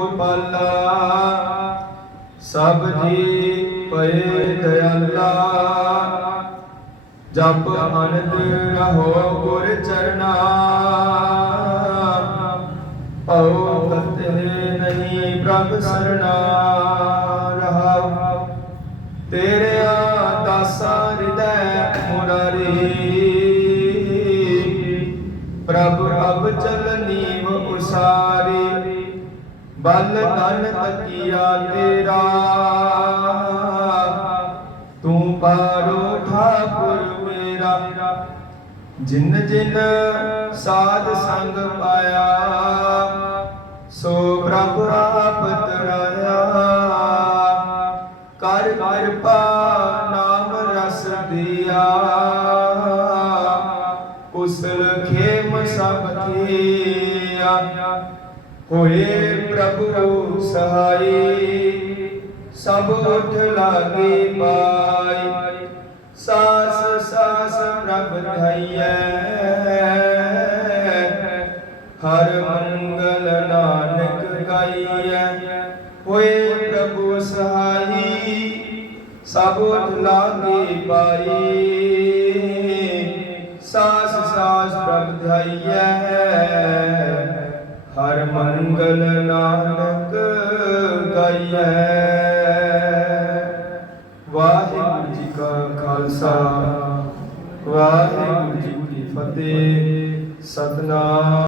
ਗੋਪਾਲਾ ਸਭ ਜੀ ਪਏ ਦਇਆਲਾ। ਜਪ ਅਨੰਦ ਰਹੋ ਗੁਰ ਚਰਨਾ। ਪਉ ਕਤੇ ਨਹੀਂ ਪ੍ਰਭ ਸਰਣਾ। ਰਹਾਉ। ਤੇਰੇ ਦਾਸਾ ਹਿਰਦੈ ਮੁਰਾਰੀ। ਪ੍ਰਭ ਅਬ ਚਲਨੀ ਉਸਾਰੀ। ਬਲ ਤਨ ਤਕੀਆ ਤੇਰਾ। ਤੂੰ ਪਾਰੋ ਠਾਕੁਰ ਮੇਰਾ। ਜਿਨ ਜਿਨ ਸਾਧ ਸੰਗ ਪਾਇਆ, ਸੋ ਪ੍ਰਭ ਆਪ ਤਰਾਇਆ। ਕਰ ਕਿਰਪਾ ਨਾਮ ਰਸ ਦਿਆ। ਕੁਸਲ ਖੇਮ ਸਭ ਥੀਆ ਹੋਏ ਪ੍ਰਭੂ ਸਹਾਈ, ਸਭ ਉਠ ਲਾਗੇ ਪਾਈ। ਸਾਸ ਸਾਸ ਪ੍ਰਭ ਧਈਐ, ਹਰ ਮੰਗਲ ਨਾਨਕ ਗਾਈਐ। ਹੋਏ ਪ੍ਰਭੂ ਸਹਾਈ, ਸਭ ਉਠ ਲਾਗੇ ਪਾਈ। ਸਾਸ ਸਾਸ ਪ੍ਰਭ ਧਈਐ ਹਰ ਮੰਗਲ ਨਾਨਕ ਗਾਈਐ। ਵਾਹਿਗੁਰੂ ਜੀ ਕਾ ਖਾਲਸਾ ਵਾਹਿਗੁਰੂ ਜੀ ਕੀ ਫਤਿਹ। ਸਤਨਾਮ।